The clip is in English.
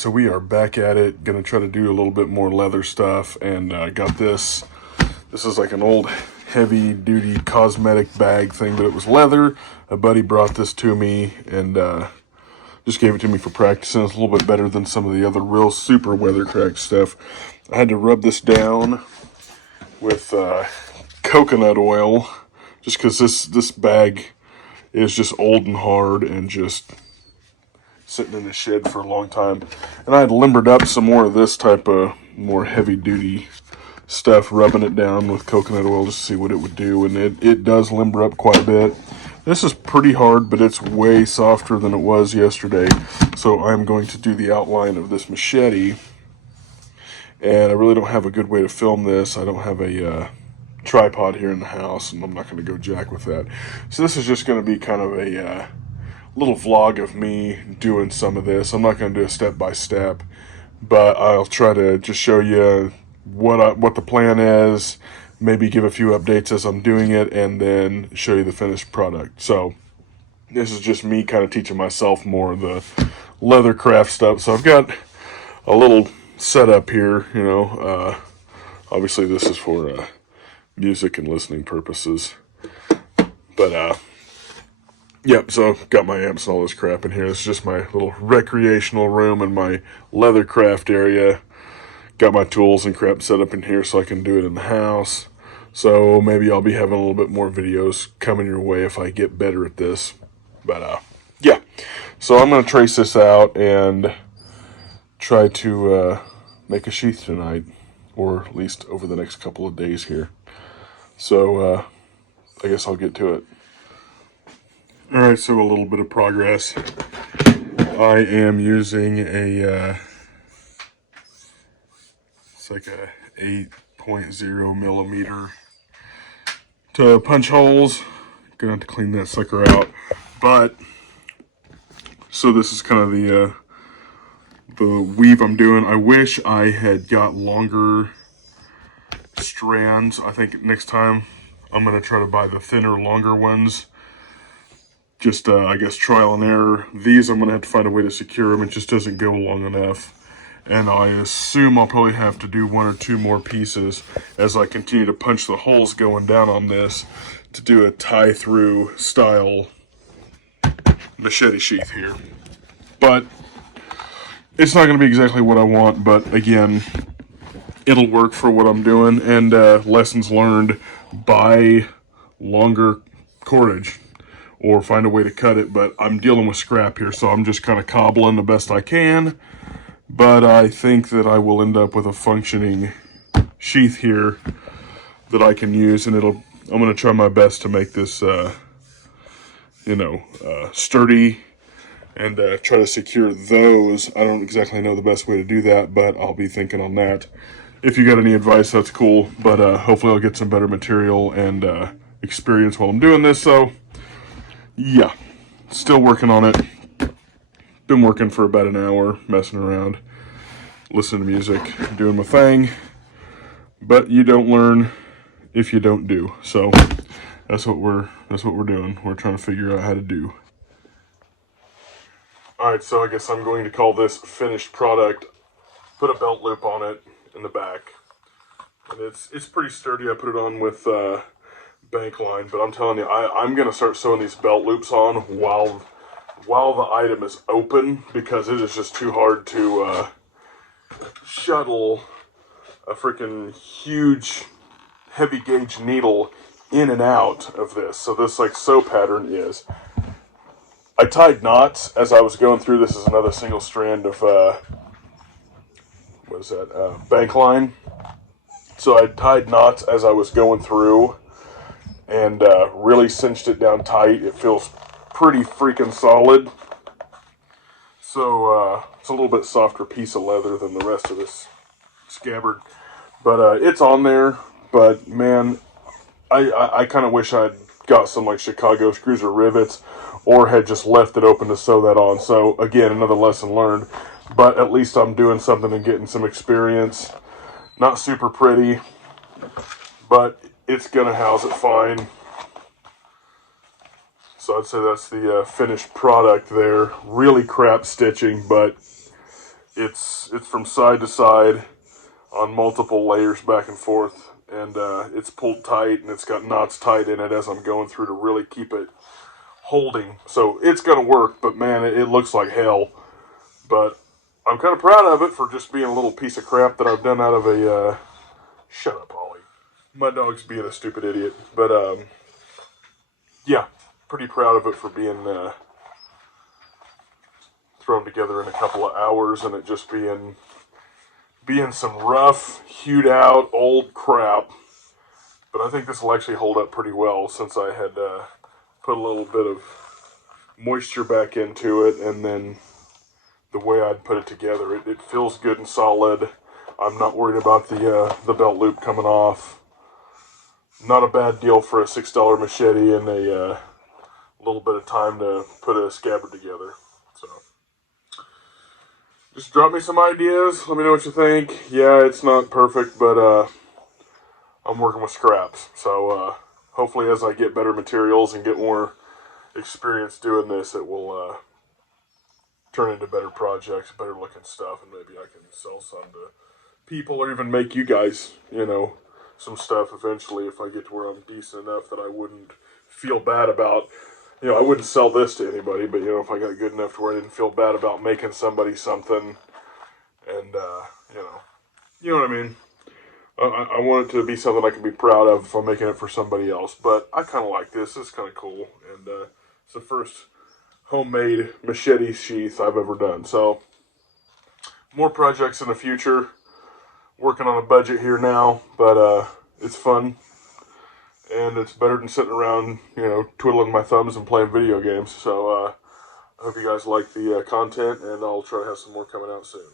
so we are back at it. Gonna try to do a little bit more leather stuff, and got this. This is like an old heavy-duty cosmetic bag thing, but it was leather. A buddy brought this to me, and just gave it to me for practicing. It's a little bit better than some of the other real super weathercrack stuff. I had to rub this down with coconut oil, just because this bag is just old and hard and just sitting in the shed for a long time. And I had limbered up some more of this type of more heavy duty stuff, rubbing it down with coconut oil just to see what it would do, and it does limber up quite a bit. This is pretty hard, but it's way softer than it was yesterday. So I'm going to do the outline of this machete, and I really don't have a good way to film this. I don't have a tripod here in the house, and I'm not going to go jack with that. So this is just going to be kind of a little vlog of me doing some of this. I'm not going to do a step-by-step, but I'll try to just show you what the plan is, maybe give a few updates as I'm doing it, and then show you the finished product. So this is just me kind of teaching myself more of the leather craft stuff. So I've got a little setup here, you know. Obviously this is for music and listening purposes, but yep, so got my amps and all this crap in here. This is just my little recreational room and my leather craft area. Got my tools and crap set up in here so I can do it in the house. So maybe I'll be having a little bit more videos coming your way if I get better at this. But yeah, so I'm going to trace this out and try to make a sheath tonight, or at least over the next couple of days here. So I guess I'll get to it. Alright, so a little bit of progress. I am using a, it's like a 8.0 millimeter to punch holes. Gonna have to clean that sucker out. But, so this is kind of the weave I'm doing. I wish I had got longer strands. I think next time I'm gonna try to buy the thinner, longer ones. Just, I guess, trial and error. These, I'm going to have to find a way to secure them. It just doesn't go long enough. And I assume I'll probably have to do one or two more pieces as I continue to punch the holes going down on this to do a tie-through style machete sheath here. But it's not going to be exactly what I want, but again, it'll work for what I'm doing. And lessons learned, buy longer cordage, or find a way to cut it. But I'm dealing with scrap here, so I'm just kind of cobbling the best I can. But I think that I will end up with a functioning sheath here that I can use, and I'm going to try my best to make this, sturdy, and try to secure those. I don't exactly know the best way to do that, but I'll be thinking on that. If you got any advice, that's cool. But hopefully I'll get some better material and experience while I'm doing this. So yeah, still working on it. Been working for about an hour, messing around, listening to music, doing my thing. But you don't learn if you don't do. So that's what we're doing. We're trying to figure out how to do. Alright, so I guess I'm going to call this finished product. Put a belt loop on it in the back. And it's pretty sturdy. I put it on with bank line, but I'm telling you, I'm gonna start sewing these belt loops on while the item is open, because it is just too hard to shuttle a freaking huge heavy gauge needle in and out of this. So this like sew pattern is, I tied knots as I was going through. This is another single strand of bank line. So I tied knots as I was going through, and really cinched it down tight. It feels pretty freaking solid. So it's a little bit softer piece of leather than the rest of this scabbard. But it's on there. But man, I kind of wish I'd got some like Chicago screws or rivets, or had just left it open to sew that on. So again, another lesson learned. But at least I'm doing something and getting some experience. Not super pretty, but it's gonna house it fine. So I'd say that's the finished product there. Really crap stitching, but It's from side to side on multiple layers back and forth, and it's pulled tight, and it's got knots tied in it as I'm going through to really keep it holding. So it's gonna work, but man, it looks like hell. But I'm kind of proud of it for just being a little piece of crap that I've done out of a shut up, Holly. My dog's being a stupid idiot. But yeah, pretty proud of it for being thrown together in a couple of hours, and it just being some rough, hewed out old crap. But I think this will actually hold up pretty well, since I had put a little bit of moisture back into it, and then the way I'd put it together, it feels good and solid. I'm not worried about the belt loop coming off. Not a bad deal for a $6 machete and a little bit of time to put a scabbard together. So just drop me some ideas. Let me know what you think. Yeah, it's not perfect, but I'm working with scraps. So hopefully as I get better materials and get more experience doing this, it will turn into better projects, better looking stuff, and maybe I can sell some to people, or even make you guys, some stuff eventually if I get to where I'm decent enough that I wouldn't feel bad about. I wouldn't sell this to anybody, but if I got good enough to where I didn't feel bad about making somebody something, and you know what I mean. I want it to be something I can be proud of if I'm making it for somebody else. But I kind of like this. It's kind of cool, and it's the first homemade machete sheath I've ever done. So more projects in the future. Working on a budget here now, but it's fun, and it's better than sitting around, twiddling my thumbs and playing video games. So I hope you guys like the content, and I'll try to have some more coming out soon.